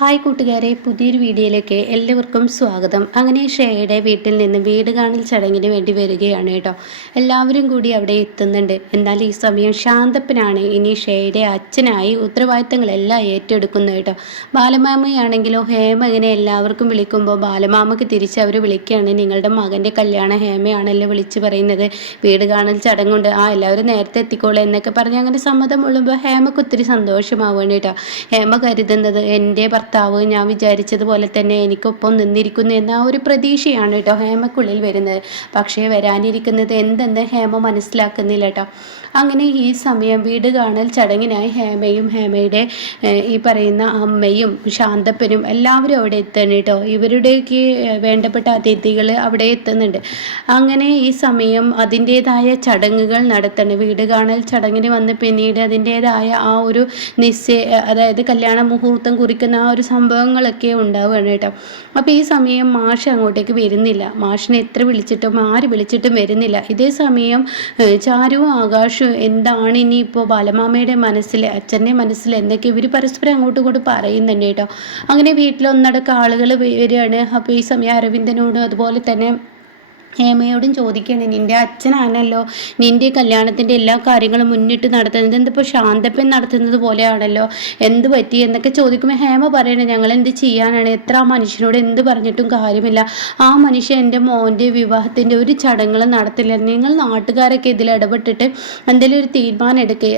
Hi കൂട്ടുകാരെ, പുതിയൊരു വീഡിയോയിലേക്ക് എല്ലാവർക്കും സ്വാഗതം. അങ്ങനെ ഷേയുടെ വീട്ടിൽ നിന്ന് വീട് കാണൽ ചടങ്ങിന് വേണ്ടി വരികയാണ് കേട്ടോ. എല്ലാവരും കൂടി അവിടെ എത്തുന്നുണ്ട്. എന്നാൽ ഈ സമയം ശാന്തപ്പനാണ് ഇനി ഷേയുടെ അച്ഛനായി ഉത്തരവാദിത്തങ്ങളെല്ലാം ഏറ്റെടുക്കുന്നത് കേട്ടോ. ബാലമാമയാണെങ്കിലോ ഹേമ ഇങ്ങനെ എല്ലാവർക്കും വിളിക്കുമ്പോൾ ബാലമാമയ്ക്ക് തിരിച്ച് അവർ വിളിക്കുകയാണ്, നിങ്ങളുടെ മകൻ്റെ കല്യാണം ഹേമയാണല്ലോ വിളിച്ച് പറയുന്നത്, വീട് കാണൽ ചടങ്ങുണ്ട്, എല്ലാവരും നേരത്തെ എത്തിക്കോളൂ എന്നൊക്കെ പറഞ്ഞ് അങ്ങനെ സമ്മതം കൊള്ളുമ്പോൾ ഹേമക്ക് ഒത്തിരി സന്തോഷമാവുകയാണ് കേട്ടോ. ഹേമ കരുതുന്നത് എൻ്റെ ഭർത്താവ് ഞാൻ വിചാരിച്ചതുപോലെ തന്നെ എനിക്കൊപ്പം നിന്നിരിക്കുന്നു എന്ന ഒരു പ്രതീക്ഷയാണ് കേട്ടോ ഹേമക്കുള്ളിൽ വരുന്നത്. പക്ഷേ വരാനിരിക്കുന്നത് എന്തെന്ന് ഹേമ മനസ്സിലാക്കുന്നില്ല കേട്ടോ. അങ്ങനെ ഈ സമയം വീട് കാണൽ ചടങ്ങിനായി ഹേമയും ഹേമയുടെ ഈ പറയുന്ന അമ്മയും ശാന്തപ്പനും എല്ലാവരും അവിടെ എത്തണം കേട്ടോ. ഇവരുടെയൊക്കെ വേണ്ടപ്പെട്ട അതിഥികൾ അവിടെ എത്തുന്നുണ്ട്. അങ്ങനെ ഈ സമയം അതിൻ്റേതായ ചടങ്ങുകൾ നടത്തണം. വീട് കാണൽ ചടങ്ങിന് വന്ന് പിന്നീട് അതിൻ്റേതായ ആ ഒരു അതായത് കല്യാണ മുഹൂർത്തം കുറിക്കുന്ന ആ ഒരു സംഭവങ്ങളൊക്കെ ഉണ്ടാവുകയാണ് കേട്ടോ. അപ്പോൾ ഈ സമയം മാഷ് അങ്ങോട്ടേക്ക് വരുന്നില്ല. മാഷിനെ എത്ര വിളിച്ചിട്ടും ആര് വിളിച്ചിട്ടും വരുന്നില്ല. ഇതേ സമയം ചാരുവും ആകാശവും എന്താണ് ഇനിയിപ്പോൾ ബാലമാമയുടെ മനസ്സിൽ അച്ഛൻ്റെ മനസ്സിൽ എന്തൊക്കെ ഇവർ പരസ്പരം അങ്ങോട്ടും ഇങ്ങോട്ട് പറയുന്നുണ്ട് കേട്ടോ. അങ്ങനെ വീട്ടിലൊന്നടക്കം ആളുകൾ വരികയാണ്. അപ്പോൾ ഈ സമയം അരവിന്ദനോടും അതുപോലെ തന്നെ ഹേമയോടും ചോദിക്കുകയാണ്, നിൻ്റെ അച്ഛനാണല്ലോ നിൻ്റെ കല്യാണത്തിൻ്റെ എല്ലാ കാര്യങ്ങളും മുന്നിട്ട് നടത്തുന്നത്, എന്തിപ്പോൾ ശാന്തപ്പൻ നടത്തുന്നത് പോലെയാണല്ലോ, എന്ത് പറ്റി എന്നൊക്കെ ചോദിക്കുമ്പോൾ ഹേമ പറയണേ, ഞങ്ങൾ എന്ത് ചെയ്യാനാണ്, എത്ര ആ മനുഷ്യനോട് എന്ത് പറഞ്ഞിട്ടും കാര്യമില്ല, ആ മനുഷ്യൻ എൻ്റെ മോൻ്റെ വിവാഹത്തിൻ്റെ ഒരു ചടങ്ങുകളും നടത്തില്ല, നിങ്ങൾ നാട്ടുകാരൊക്കെ ഇതിൽ ഇടപെട്ടിട്ട് എന്തെങ്കിലും ഒരു തീരുമാനം എടുക്കുക,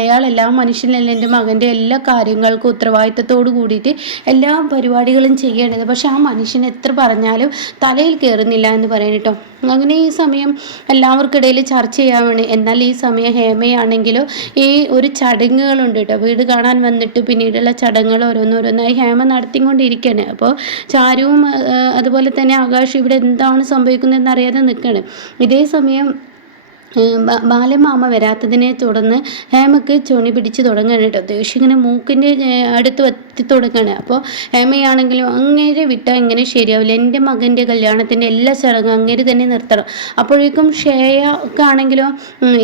അയാൾ എല്ലാ മനുഷ്യനല്ല എൻ്റെ മകൻ്റെ എല്ലാ കാര്യങ്ങൾക്കും ഉത്തരവാദിത്തത്തോട് കൂടിയിട്ട് എല്ലാ പരിപാടികളും ചെയ്യേണ്ടത്, പക്ഷെ ആ മനുഷ്യൻ എത്ര പറഞ്ഞാലും തലയിൽ കയറുന്നില്ല എന്ന് പറയണിട്ടോ. അങ്ങനെ ഈ സമയം എല്ലാവർക്കിടയിൽ ചർച്ച ചെയ്യാൻ വേണ്ടി, എന്നാൽ ഈ സമയം ഹേമയാണെങ്കിലോ ഈ ഒരു ചടങ്ങുകളുണ്ട് കേട്ടോ, വീട് കാണാൻ വന്നിട്ട് പിന്നീടുള്ള ചടങ്ങുകൾ ഓരോന്നോരോന്നായി ഹേമ നടത്തിക്കൊണ്ടിരിക്കുകയാണ്. അപ്പോൾ ചാരുവും അതുപോലെ തന്നെ ആകാശ് ഇവിടെ എന്താണ് സംഭവിക്കുന്നതെന്ന് അറിയാതെ നിൽക്കുകയാണ്. ഇതേ സമയം ബാലമാമ വരാത്തതിനെ തുടർന്ന് ഹേമക്ക് ചൊണി പിടിച്ച് തുടങ്ങുകയാണ് കേട്ടോ. ദേഷ്യം ഇങ്ങനെ മൂക്കിൻ്റെ അടുത്ത് എത്തി തുടങ്ങുകയാണ്. അപ്പോൾ ഹേമയാണെങ്കിലും അങ്ങേരെ വിട്ടാൽ എങ്ങനെ ശരിയാവില്ല, എൻ്റെ മകൻ്റെ കല്യാണത്തിൻ്റെ എല്ലാ ചടങ്ങും അങ്ങേര് തന്നെ നിർത്തണം. അപ്പോഴേക്കും ഷേയക്കാണെങ്കിലോ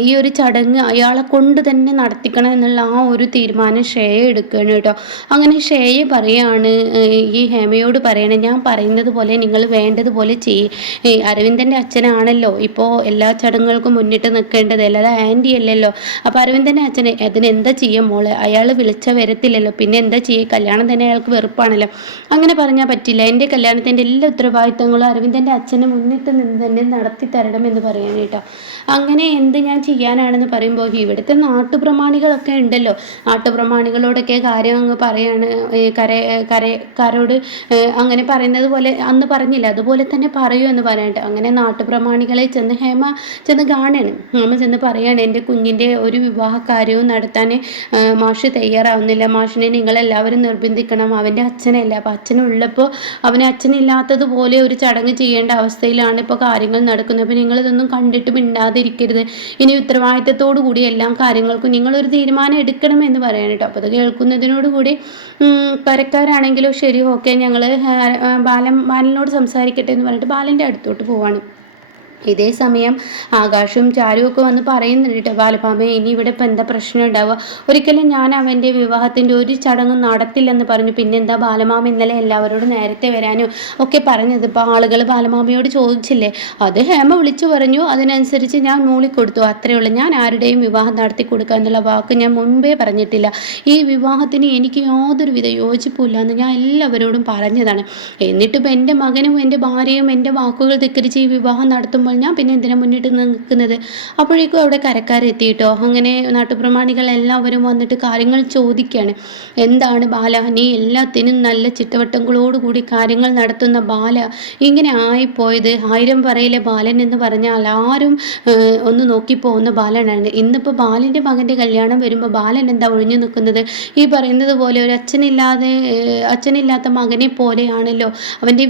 ഈ ഒരു ചടങ്ങ് അയാളെ കൊണ്ട് തന്നെ നടത്തിക്കണം എന്നുള്ള ആ ഒരു തീരുമാനം ഷേയ എടുക്കുകയാണ് കേട്ടോ. അങ്ങനെ ഷേയ പറയാണ്, ഈ ഹേമയോട് പറയണേ, ഞാൻ പറയുന്നത് പോലെ നിങ്ങൾ വേണ്ടതുപോലെ ചെയ്യ്, അരവിന്ദൻ്റെ അച്ഛനാണല്ലോ ഇപ്പോൾ എല്ലാ ചടങ്ങുകൾക്കും മുന്നിട്ട് നിൽക്കേണ്ടത്, അല്ലാതെ ആൻറ്റി അല്ലല്ലോ. അപ്പോൾ അരവിന്ദൻ്റെ അച്ഛനെ അതിനെന്താ ചെയ്യാൻ മോളെ, അയാൾ വിളിച്ചാൽ വരത്തില്ലല്ലോ, പിന്നെ എന്താ ചെയ്യുക, കല്യാണം തന്നെ അയാൾക്ക് വെറുപ്പാണല്ലോ, അങ്ങനെ പറഞ്ഞാൽ പറ്റില്ല, എൻ്റെ കല്യാണത്തിൻ്റെ എല്ലാ ഉത്തരവാദിത്തങ്ങളും അരവിന്ദൻ്റെ അച്ഛനെ മുന്നിട്ട് നിന്ന് തന്നെ നടത്തി തരണം എന്ന് പറയാൻ കേട്ടോ. അങ്ങനെ എന്ത് ഞാൻ ചെയ്യാനാണെന്ന് പറയുമ്പോൾ ഇവിടുത്തെ നാട്ടുപ്രമാണികളൊക്കെ ഉണ്ടല്ലോ, നാട്ടുപ്രമാണികളോടൊക്കെ കാര്യം അങ്ങ് പറയാണ്, കരക്കാരോട് അങ്ങനെ പറയുന്നത് പോലെ അന്ന് പറഞ്ഞില്ല അതുപോലെ തന്നെ പറയൂ എന്ന് പറയാനായിട്ട്. അങ്ങനെ നാട്ടുപ്രമാണികളെ ഹേമ ചെന്ന് കാണണം. ഹേമ ചെന്ന് പറയാണ്, എൻ്റെ കുഞ്ഞിൻ്റെ ഒരു വിവാഹ കാര്യവും നടത്താൻ മാഷ് തയ്യാറാവുന്നില്ല, മാഷിനെ നിങ്ങളെല്ലാവരും നിർബന്ധിക്കണം, അവൻ്റെ അച്ഛനല്ല, അപ്പോൾ അച്ഛനുള്ളപ്പോൾ അവന് അച്ഛനില്ലാത്തതുപോലെ ഒരു ചടങ്ങ് ചെയ്യേണ്ട അവസ്ഥയിലാണ് ഇപ്പോൾ കാര്യങ്ങൾ നടക്കുന്നത്, അപ്പോൾ നിങ്ങളിതൊന്നും കണ്ടിട്ട് മിണ്ടാതിരിക്കരുത്, ഇനി ഉത്തരവാദിത്തത്തോടു കൂടി എല്ലാ കാര്യങ്ങൾക്കും നിങ്ങളൊരു തീരുമാനം എടുക്കണമെന്ന് പറയാൻ കേട്ടോ. അപ്പോൾ അത് കേൾക്കുന്നതിനോടുകൂടി കരക്കാരാണെങ്കിലോ ശരി ഓക്കെ ഞങ്ങൾ ബാലനോട് സംസാരിക്കട്ടെ എന്ന് പറഞ്ഞിട്ട് ബാലൻ്റെ അടുത്തോട്ട് പോവാണ്. ഇതേ സമയം ആകാശവും ചാരുവും ഒക്കെ വന്ന് പറയുന്നുണ്ട് കേട്ടോ, ബാലഭാമയെ ഇനി ഇവിടെ ഇപ്പം എന്താ പ്രശ്നം ഉണ്ടാവുക, ഒരിക്കലും ഞാൻ അവൻ്റെ വിവാഹത്തിൻ്റെ ഒരു ചടങ്ങും നടത്തില്ലെന്ന് പറഞ്ഞു, പിന്നെന്താ ബാലമാമ ഇന്നലെ എല്ലാവരോടും നേരത്തെ വരാനും ഒക്കെ പറഞ്ഞത്, ഇപ്പോൾ ആളുകൾ ബാലമാമയോട് ചോദിച്ചില്ലേ, അത് ഹേമ വിളിച്ചു പറഞ്ഞു, അതിനനുസരിച്ച് ഞാൻ മൂളിക്കൊടുത്തു, അത്രയേ ഉള്ളൂ, ഞാൻ ആരുടെയും വിവാഹം നടത്തി കൊടുക്കുക എന്നുള്ള വാക്ക് ഞാൻ മുൻപേ പറഞ്ഞിട്ടില്ല, ഈ വിവാഹത്തിന് എനിക്ക് യാതൊരുവിധ യോജിപ്പില്ല എന്ന് ഞാൻ എല്ലാവരോടും പറഞ്ഞതാണ്, എന്നിട്ടിപ്പോൾ എൻ്റെ മകനും എൻ്റെ ഭാര്യയും എൻ്റെ വാക്കുകൾ ധിക്കരിച്ച് ഈ വിവാഹം നടത്തുമ്പോൾ ഞാൻ പിന്നെ എന്തിനാ മുന്നിട്ട് നിൽക്കുന്നത്. അപ്പോഴേക്കും അവിടെ കരക്കാരെത്തിയിട്ടോ. അങ്ങനെ നാട്ടുപ്രമാണികൾ എല്ലാവരും വന്നിട്ട് കാര്യങ്ങൾ ചോദിക്കുകയാണ്, എന്താണ് ബാല, നീ എല്ലാത്തിനും നല്ല ചിട്ടവട്ടങ്ങളോടുകൂടി കാര്യങ്ങൾ നടത്തുന്ന ബാല ഇങ്ങനെ ആയിപ്പോയത്, 1000 പറയിലെ ബാലൻ എന്ന് പറഞ്ഞാൽ ആരും ഒന്ന് നോക്കിപ്പോകുന്ന ബാലനാണ്, ഇന്നിപ്പോൾ ബാലൻ്റെ മകൻ്റെ കല്യാണം വരുമ്പോൾ ബാലൻ എന്താ ഒഴിഞ്ഞു നിൽക്കുന്നത്, ഈ പറയുന്നത് പോലെ ഒരു അച്ഛനില്ലാത്ത മകനെ പോലെയാണല്ലോ അവൻ്റെ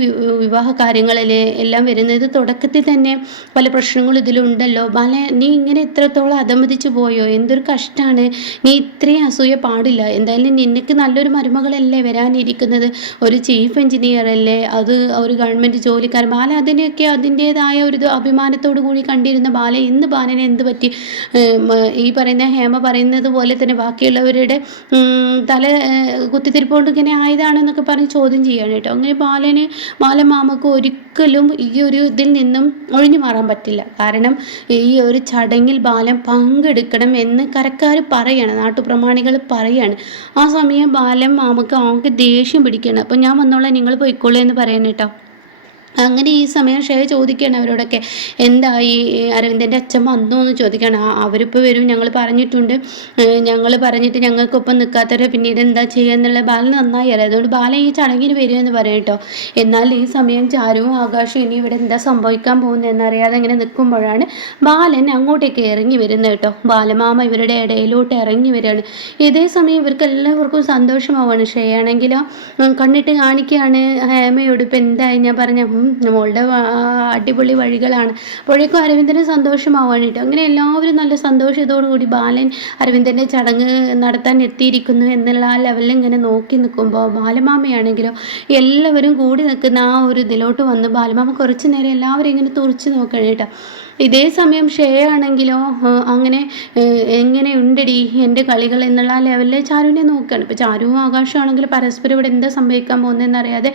വിവാഹ കാര്യങ്ങളിൽ എല്ലാം വരുന്നത്. തുടക്കത്തിൽ തന്നെ പല പ്രശ്നങ്ങളും ഇതിലുണ്ടല്ലോ, ബാല നീ ഇങ്ങനെ ഇത്രത്തോളം അധമതിച്ചു പോയോ, എന്തൊരു കഷ്ടമാണ്, നീ ഇത്രയും അസൂയ പാടില്ല, എന്തായാലും നിനക്ക് നല്ലൊരു മരുമകളല്ലേ വരാനിരിക്കുന്നത്, ഒരു ചീഫ് എഞ്ചിനീയർ അല്ലേ, അത് ഒരു ഗവൺമെൻറ് ജോലിക്കാരൻ. ബാല അതിനെയൊക്കെ അതിൻ്റേതായ ഒരു അഭിമാനത്തോടു കൂടി കണ്ടിരുന്ന ബാല ഇന്ന് ബാലനെ എന്ത് പറ്റി? ഈ പറയുന്ന ഹേമ പറയുന്നത് പോലെ തന്നെ ബാക്കിയുള്ളവരുടെ തല കുത്തിത്തിരിപ്പോണ്ട് ഇങ്ങനെ ആയതാണെന്നൊക്കെ പറഞ്ഞ് ചോദ്യം ചെയ്യാണ് കേട്ടോ. അങ്ങനെ ബാലമാമക്ക് ഒരിക്കലും ഈ ഒരു ഇതിൽ നിന്നും ഒഴിഞ്ഞു മാറാൻ പറ്റില്ല. കാരണം ഈ ഒരു ചടങ്ങിൽ ബാലൻ പങ്കെടുക്കണം എന്ന് കരക്കാർ പറയാണ്, നാട്ടുപ്രമാണികൾ പറയാണ്. ആ സമയം മാമക്ക് ആകെ ദേഷ്യം പിടിക്കണം. അപ്പം ഞാൻ വന്നോളാം, നിങ്ങൾ പോയിക്കോളൂ എന്ന് പറയണം കേട്ടോ. അങ്ങനെ ഈ സമയം ഷെയ ചോദിക്കുകയാണ് അവരോടൊക്കെ, എന്തായി, അരവിന്ദൻ്റെ അച്ഛൻ വന്നോ എന്ന് ചോദിക്കുകയാണ്. അവരിപ്പോൾ വരും, ഞങ്ങൾ പറഞ്ഞിട്ടുണ്ട്, ഞങ്ങൾ പറഞ്ഞിട്ട് ഞങ്ങൾക്കൊപ്പം നിൽക്കാത്തവരെ പിന്നീട് എന്താ ചെയ്യുക എന്നുള്ള ബാലൻ നന്നായി അറിയാം, അതുകൊണ്ട് ബാലൻ ഈ ചടങ്ങിന് വരുമെന്ന് പറയും കേട്ടോ. എന്നാൽ ഈ സമയം ചാരുവും ആകാശവും ഇനി ഇവിടെ എന്താ സംഭവിക്കാൻ പോകുന്നത് എന്നറിയാതെ ഇങ്ങനെ നിൽക്കുമ്പോഴാണ് ബാലൻ അങ്ങോട്ടേക്ക് ഇറങ്ങി വരുന്നത് കേട്ടോ. ബാലമാമ ഇവരുടെ ഇടയിലോട്ട് ഇറങ്ങി വരികയാണ്. ഇതേ സമയം ഇവർക്ക് എല്ലാവർക്കും സന്തോഷമാവാണ്. ഷെയാണെങ്കിലോ കണ്ണിട്ട് കാണിക്കുകയാണ് ഹേമയോട്, ഇപ്പം എന്തായി, ഞാൻ പറഞ്ഞ മോളുടെ അടിപൊളി വഴികളാണ്. അപ്പോഴേക്കും അരവിന്ദന് സന്തോഷമാവാണ് കേട്ടോ. അങ്ങനെ എല്ലാവരും നല്ല സന്തോഷത്തോടു കൂടി ബാലൻ അരവിന്ദൻ്റെ ചടങ്ങ് നടത്താൻ എത്തിയിരിക്കുന്നു എന്നുള്ള ആ ലെവലിൽ ഇങ്ങനെ നോക്കി നിൽക്കുമ്പോൾ ബാലമാമയാണെങ്കിലോ എല്ലാവരും കൂടി നിൽക്കുന്ന ആ ഒരു ഇതിലോട്ട് വന്ന് ബാലമാമ കുറച്ച് നേരം എല്ലാവരും ഇങ്ങനെ തുറച്ച് നോക്കണം കേട്ടോ. ഇതേ സമയം ഷെയ ആണെങ്കിലോ അങ്ങനെ എങ്ങനെ ഉണ്ടടി എൻ്റെ കളികൾ എന്നുള്ള ലെവലിൽ ചാരുവിനെ നോക്കുകയാണ്. ഇപ്പോൾ ചാരുവും ആകാശമാണെങ്കിൽ പരസ്പരം ഇവിടെ എന്താ സംഭവിക്കാൻ പോകുന്നതെന്ന് അറിയാതെ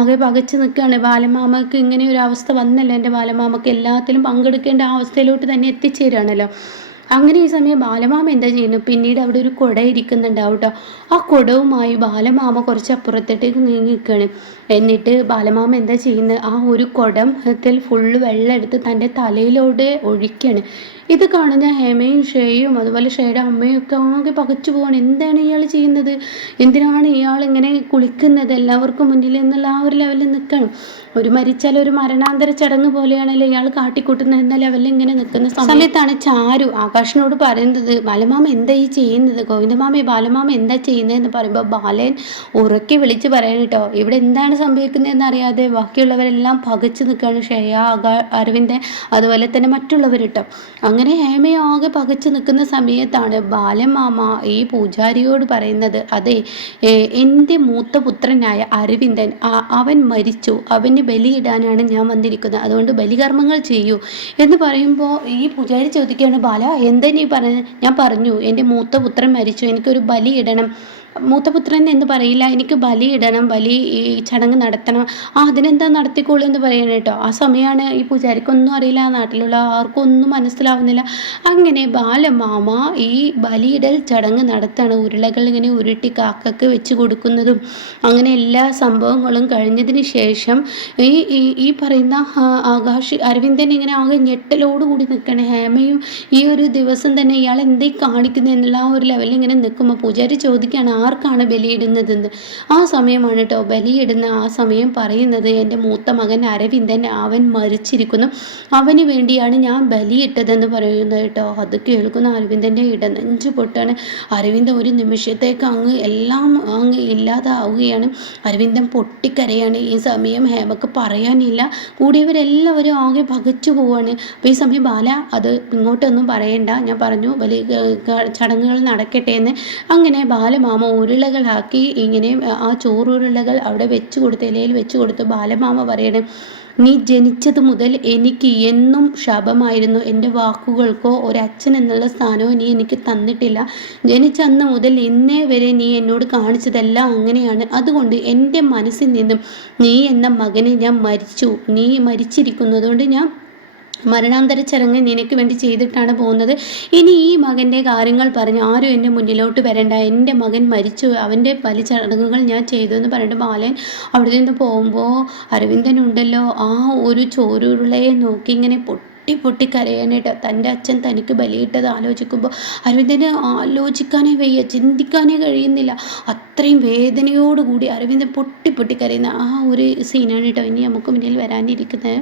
ആകെ പകച്ച് നിൽക്കുകയാണ്. ബാലമാമക്ക് ഇങ്ങനെ ഒരു അവസ്ഥ വന്നല്ലോ, എൻ്റെ ബാലമാമക്ക് എല്ലാത്തിലും പങ്കെടുക്കേണ്ട ആ അവസ്ഥയിലോട്ട് തന്നെ എത്തിച്ചേരുകയാണല്ലോ. അങ്ങനെ ഈ സമയം ബാലമാമ എന്താ ചെയ്യുന്നത്, പിന്നീട് അവിടെ ഒരു കുട ഇരിക്കുന്നുണ്ടാവും കേട്ടോ. ആ കുടവുമായി ബാലമാമ കുറച്ച് അപ്പുറത്തേക്ക് നീങ്ങി നിൽക്കുകയാണ്. എന്നിട്ട് ബാലമാമ എന്താ ചെയ്യുന്നത്, ആ ഒരു കുടത്തിൽ ഫുള്ള് വെള്ളം എടുത്ത് തൻ്റെ തലയിലൂടെ ഒഴിക്കുകയാണ്. ഇത് കാണുന്ന ഹേമയും ഷേയും അതുപോലെ ഷേയുടെ അമ്മയും ഒക്കെ ആകെ പകച്ചു പോവാണ്. എന്താണ് ഇയാൾ ചെയ്യുന്നത്, എന്തിനാണ് ഇയാൾ ഇങ്ങനെ കുളിക്കുന്നത് എല്ലാവർക്കും മുന്നിൽ എന്നുള്ള ആ ഒരു ലെവലിൽ നിൽക്കണം. ഒരു മരിച്ചാൽ ഒരു മരണാന്തര ചടങ്ങ് പോലെയാണല്ലോ ഇയാൾ കാട്ടിക്കൂട്ടുന്നത് എന്ന ലെവലിൽ ഇങ്ങനെ നിൽക്കുന്ന സമയത്താണ് ചാരു ആകാശിനോട് പറയുന്നത്, ബാലമാമ എന്താ ഈ ചെയ്യുന്നത്, ഗോവിന്ദമാമ ബാലമാമ എന്താ ചെയ്യുന്നത് എന്ന് പറയുമ്പോൾ ബാലൻ ഉറക്കി വിളിച്ച് പറയാൻ കേട്ടോ. ഇവിടെ എന്താണ് സംഭവിക്കുന്നതെന്ന് അറിയാതെ ബാക്കിയുള്ളവരെല്ലാം പകച്ചു നിൽക്കുകയാണ്. ഷേയ, അരവിന്ദൻ അതുപോലെ തന്നെ മറ്റുള്ളവർ കേട്ടോ. അങ്ങനെ ഹേമയാകെ പകച്ചു നിൽക്കുന്ന സമയത്താണ് ബാലമാമ ഈ പൂജാരിയോട് പറയുന്നത്, അതെ, എൻ്റെ മൂത്ത പുത്രനായ അരവിന്ദൻ അവൻ മരിച്ചു, അവന് ബലിയിടാനാണ് ഞാൻ വന്നിരിക്കുന്നത്, അതുകൊണ്ട് ബലികർമ്മങ്ങൾ ചെയ്യൂ എന്ന് പറയുമ്പോൾ ഈ പൂജാരി ചോദിക്കുകയാണ്, ബാല എന്താ നീ പറഞ്ഞത്? ഞാൻ പറഞ്ഞു എൻ്റെ മൂത്ത പുത്രൻ മരിച്ചു, എനിക്കൊരു ബലി ഇടണം. മൂത്തപുത്രൻ എന്ന് പറയില്ല, എനിക്ക് ബലി ഇടണം, ബലി ഈ ചടങ്ങ് നടത്തണം. അതിനെന്താ നടത്തിക്കോളൂ എന്ന് പറയണം കേട്ടോ. ആ സമയമാണ് ഈ പൂജാരിക്കൊന്നും അറിയില്ല, നാട്ടിലുള്ള ആർക്കും ഒന്നും മനസ്സിലാവുന്നില്ല. അങ്ങനെ ബാലമാമ ഈ ബലിയിടൽ ചടങ്ങ് നടത്താണ്. ഉരുളകൾ ഇങ്ങനെ ഉരുട്ടി കാക്കക്ക് വെച്ച് കൊടുക്കുന്നതും അങ്ങനെ എല്ലാ സംഭവങ്ങളും കഴിഞ്ഞതിന് ശേഷം ഈ പറയുന്ന അരവിന്ദൻ ഇങ്ങനെ ആകെ ഞെട്ടലോടുകൂടി നിൽക്കണം. ഹേമയും ഈ ഒരു ദിവസം തന്നെ ഇയാൾ എന്തേ കാണിക്കുന്നത് എന്നുള്ള ആ ഒരു ലെവലിൽ ഇങ്ങനെ നിൽക്കുമ്പോൾ പൂജാരി ചോദിക്കുകയാണ്, ആർക്കാണ് ബലിയിടുന്നതെന്ന്. ആ സമയമാണ് കേട്ടോ ബലിയിടുന്ന ആ സമയം പറയുന്നത്, എൻ്റെ മൂത്ത മകൻ അരവിന്ദൻ അവൻ മരിച്ചിരിക്കുന്നു, അവന് വേണ്ടിയാണ് ഞാൻ ബലിയിട്ടതെന്ന് പറയുന്നത് കേട്ടോ. അത് കേൾക്കുന്ന അരവിന്ദൻ്റെ ഇടനെഞ്ച് പൊട്ടാണ്. അരവിന്ദൻ ഒരു നിമിഷത്തേക്ക് എല്ലാം ഇല്ലാതാവുകയാണ്. അരവിന്ദൻ പൊട്ടിക്കരയാണ്. ഈ സമയം ഹേമക്ക് പറയാനില്ല, കൂടിയവരെല്ലാവരും ആകെ പകച്ചു പോവാണ്. അപ്പോൾ ഈ സമയം ബാല അത് ഇങ്ങോട്ടൊന്നും പറയണ്ട, ഞാൻ പറഞ്ഞു ബലി ചടങ്ങുകൾ നടക്കട്ടെ എന്ന്. അങ്ങനെ ബാലമാമ ഉരുളകളാക്കി ഇങ്ങനെ ആ ചോറുരുളകൾ അവിടെ വെച്ച് കൊടുത്ത് ഇലയിൽ വെച്ച് കൊടുത്ത് ബാലമാമ പറയണം, നീ ജനിച്ചത് മുതൽ എനിക്ക് എന്നും ശാപമായിരുന്നു. എൻ്റെ വാക്കുകൾക്കോ ഒരച്ഛൻ എന്നുള്ള സ്ഥാനവും നീ എനിക്ക് തന്നിട്ടില്ല. ജനിച്ച അന്ന് മുതൽ ഇന്നേ വരെ നീ എന്നോട് കാണിച്ചതെല്ലാം അങ്ങനെയാണ്. അതുകൊണ്ട് എൻ്റെ മനസ്സിൽ നിന്നും നീ എന്ന മകനെ ഞാൻ നീ മരിച്ചിരിക്കുന്നു, അതുകൊണ്ട് ഞാൻ മരണാന്തര ചടങ്ങ് നിനക്ക് വേണ്ടി ചെയ്തിട്ടാണ് പോകുന്നത്. ഇനി ഈ മകൻ്റെ കാര്യങ്ങൾ പറഞ്ഞ് ആരും എൻ്റെ മുന്നിലോട്ട് വരണ്ട, എൻ്റെ മകൻ മരിച്ചു, അവൻ്റെ പല ചടങ്ങുകൾ ഞാൻ ചെയ്തു എന്ന് പറഞ്ഞിട്ട് ബാലൻ അവിടെ നിന്ന് പോകുമ്പോൾ അരവിന്ദനുണ്ടല്ലോ ആ ഒരു ചോറുരുളയെ നോക്കി ഇങ്ങനെ പൊട്ടി കരയാനായിട്ട്. തൻ്റെ അച്ഛൻ തനിക്ക് ബലിയിട്ടത് ആലോചിക്കുമ്പോൾ അരവിന്ദന് ആലോചിക്കാനേ വയ്യ, ചിന്തിക്കാനേ കഴിയുന്നില്ല. അത്രയും വേദനയോടുകൂടി അരവിന്ദൻ പൊട്ടി കരയുന്ന ആ ഒരു സീനാണ് കേട്ടോ ഇനി നമുക്ക് മുന്നിൽ വരാനിരിക്കുന്നത്.